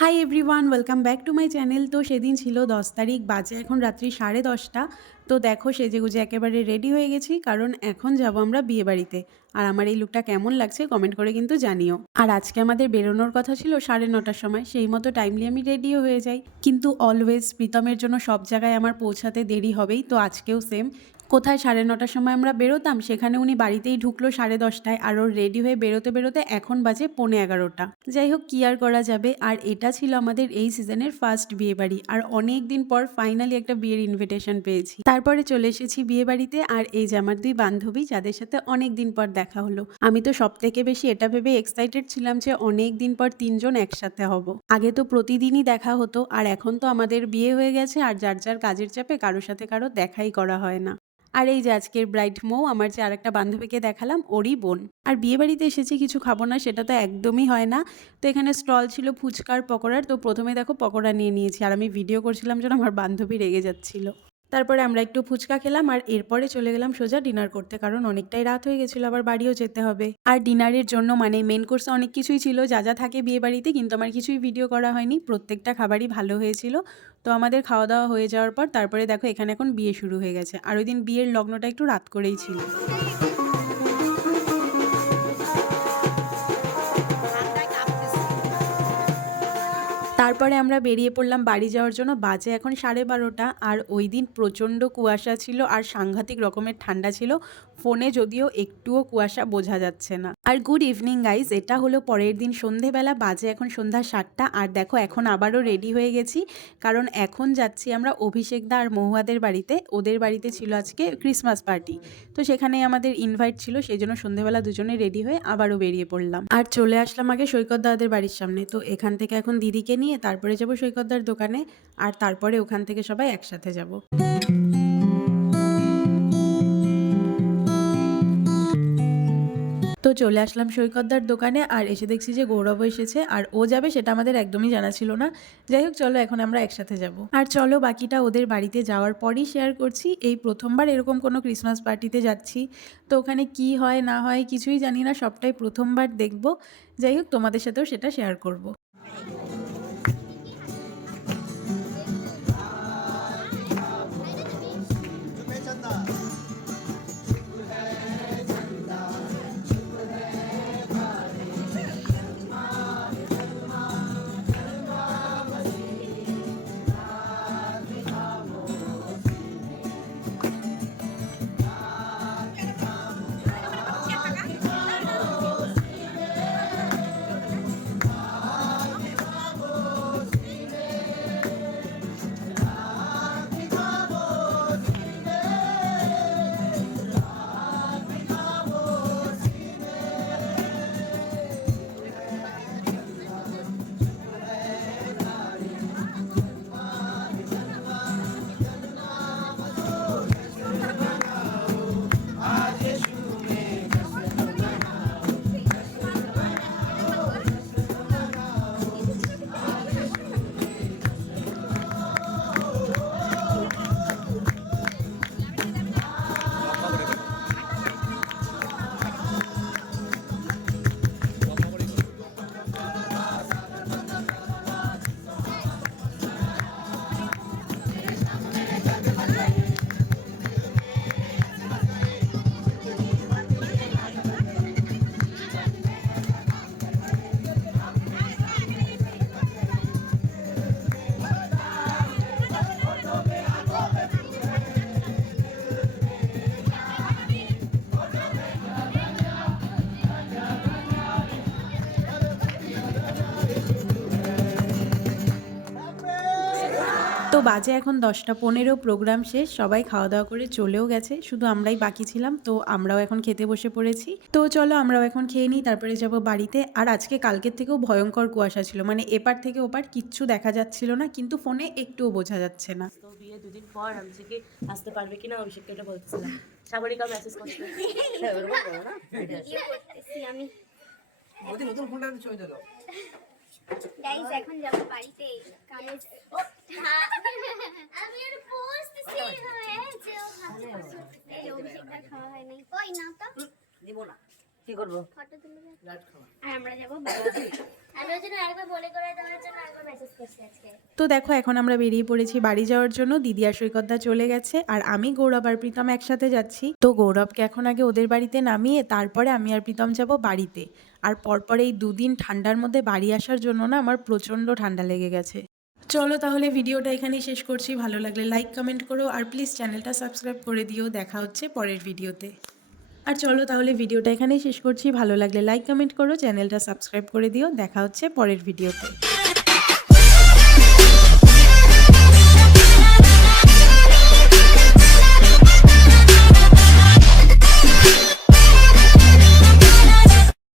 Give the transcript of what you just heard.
Hi everyone, welcome back to my channel. তো সেদিন ছিল 10 তারিখ, বাজে এখন রাত্রি 10:30। তো দেখো সেজেগুজে একেবারে রেডি হয়ে গেছি, কারণ এখন যাব আমরা বিয়েবাড়িতে। আর আমার এই লুকটা কেমন লাগছে কমেন্ট করে কিন্তু জানিও। আর আজকে আমাদের বেরোনোর কথা ছিল 9:30টার সময়, সেই মতো টাইমলি আমি রেডিও হয়ে যাই। কিন্তু অলওয়েজ প্রীতমের জন্য সব জায়গায় আমার পৌঁছাতে দেরি হবেই, তো আজকেও সেম। কোথায় 9:30টার সময় আমরা বেরোতাম, সেখানে উনি বাড়িতেই ঢুকলো 10:30টায়, আর ওর রেডি হয়ে বেরোতে বেরোতে এখন বাজে 11:45। যাই হোক, কি আর করা যাবে। আর এটা ছিল আমাদের এই সিজনের ফার্স্ট বিয়েবাড়ি, আর অনেক দিন পর ফাইনালি একটা বিয়ের ইনভিটেশন পেয়েছি। তারপরে চলে এসেছি বিয়েবাড়িতে, আর এই যে আমার দুই বান্ধবী, যাদের সাথে অনেক দিন পর দেখা হলো। আমি তো সব থেকে বেশি এটা ভেবে এক্সাইটেড ছিলাম যে অনেক দিন পর তিনজন একসাথে হব। আগে তো প্রতিদিনই দেখা হতো, আর এখন তো আমাদের বিয়ে হয়ে গেছে, আর যার যার কাজের চাপে কারোর সাথে কারো দেখাই করা হয় না। আর এই যে আজকের ব্রাইড মৌ, আমার যে আরেকটা বান্ধবীকে দেখালাম, ওরই বোন। আর বিয়েবাড়িতে এসেছি, কিছু খাবো না সেটা তো একদমই হয় না। তো এখানে স্টল ছিল ফুচকার পকোড়ার, তো প্রথমে দেখো পকোড়া নিয়ে নিয়েছি, আর আমি ভিডিও করছিলাম যেন আমার বান্ধবী রেগে যাচ্ছিল। তারপরে আমরা একটু ফুচকা খেলাম, আর এরপরে চলে গেলাম সোজা ডিনার করতে, কারণ অনেকটাই রাত হয়ে গেছিলো, আবার বাড়িও যেতে হবে। আর ডিনারের জন্য মানে মেন কোর্সে অনেক কিছুই ছিল, যা যা থাকে বিয়ে বাড়িতে, কিন্তু আমার কিছুই ভিডিও করা হয়নি। প্রত্যেকটা খাবারই ভালো হয়েছিল। তো আমাদের খাওয়া দাওয়া হয়ে যাওয়ার পর তারপরে দেখো এখানে এখন বিয়ে শুরু হয়ে গেছে, আর ওই দিন বিয়ের লগ্নটা একটু রাত করেই ছিল। তারপরে আমরা বেরিয়ে পড়লাম বাড়ি যাওয়ার জন্য। বাজে এখন 12:30, আর ওই দিন প্রচণ্ড কুয়াশা ছিল, আর সাংঘাতিক রকমের ঠান্ডা ছিল। ফোনে যদিও একটুও কুয়াশা বোঝা যাচ্ছে না। আর গুড ইভিনিং গাইজ, এটা হলো পরের দিন সন্ধেবেলা, বাজে এখন সন্ধ্যা 7টা। আর দেখো এখন আবারও রেডি হয়ে গেছি, কারণ এখন যাচ্ছি আমরা অভিষেকদা আর মহুয়াদের বাড়িতে। ওদের বাড়িতে ছিল আজকে ক্রিসমাস পার্টি, তো সেখানেই আমাদের ইনভাইট ছিল, সেই জন্য সন্ধেবেলা দুজনে রেডি হয়ে আবারও বেরিয়ে পড়লাম। আর চলে আসলাম আগে সৈকত দাদের বাড়ির সামনে। তো এখান থেকে এখন দিদিকে নিয়ে তারপরে যাবো সৈকতদার দোকানে, আর তারপরে ওখান থেকে সবাই একসাথে যাব। তো চলে আসলাম সৈকতদার দোকানে, আর এসে দেখছি যে গৌরবও এসেছে, আর ও যাবে সেটা আমাদের একদমই জানা ছিল না। যাই হোক, চলো এখন আমরা একসাথে যাব। আর চলো বাকিটা ওদের বাড়িতে যাওয়ার পরই শেয়ার করছি। এই প্রথমবার এরকম কোনো ক্রিসমাস পার্টিতে যাচ্ছি, তো ওখানে কি হয় না হয় কিছুই জানি না, সবটাই প্রথমবার দেখব। যাই হোক, তোমাদের সাথেও সেটা শেয়ার করব। তো বাজে এখন 10টা 15, প্রোগ্রাম শেষ, সবাই খাওয়া দাওয়া করে চলেও গেছে, শুধু আমরাই বাকি ছিলাম। তো আমরাও এখন খেতে বসে পড়েছি। তো চলো আমরাও এখন খেয়ে নিই, তারপরে যাব বাড়িতে। আর আজকে কালকের থেকেও ভয়ঙ্কর কুয়াশা ছিল, মানে এপার থেকে ওপার কিচ্ছু দেখা যাচ্ছিল না, কিন্তু ফোনে একটুও বোঝা যাচ্ছে না। তো বিয়ে দুদিন পর আমি থেকে আসতে পারবে কিনা অভিষেককে এটা বলতেছিলাম। সাগরিকা মেসেজ করছে আমি নতুন ফোনটাতে ছবি তোলো। গাইস এখন যাব বাড়িতে কারণ আমি আর পোস্ট সেভ হয়েছে ভাবছি এই অভিষেকটা খাওয়া হয় নাই কই না তো দিব না কি করবো? ফটো তুলে দেব। লাইট খাওয়া। আর আমরা যাবো বাড়িতে। আমি ওর জন্য একবার বলে করে দেওয়ার জন্য একবার মেসেজ করছি আজকে। তো দেখো এখন আমরা বেরিয়ে পড়েছি বাড়ি যাওয়ার জন্য। দিদি আর সৈকতদা চলে গেছে আর আমি, গৌরব আর প্রীতম একসাথে যাচ্ছি। তো গৌরবকে এখন আগে ওদের বাড়িতে নামিয়ে তারপরে আমি আর প্রীতম যাব বাড়িতে। আর পরপর এই দুদিন ঠান্ডার মধ্যে বাড়ি আসার জন্য না আমার প্রচণ্ড ঠান্ডা লেগে গেছে। চলো তাহলে ভিডিওটা এখানেই শেষ করছি। ভালো লাগলে লাইক কমেন্ট করো আর প্লিজ চ্যানেলটা সাবস্ক্রাইব করে দিও। দেখা হচ্ছে পরের ভিডিওতে। আর চলো তাহলে ভিডিওটা এখানেই শেষ করছি। ভালো লাগলে লাইক কমেন্ট করো, চ্যানেলটা সাবস্ক্রাইব করে দিও। দেখা হচ্ছে পরের ভিডিওতে।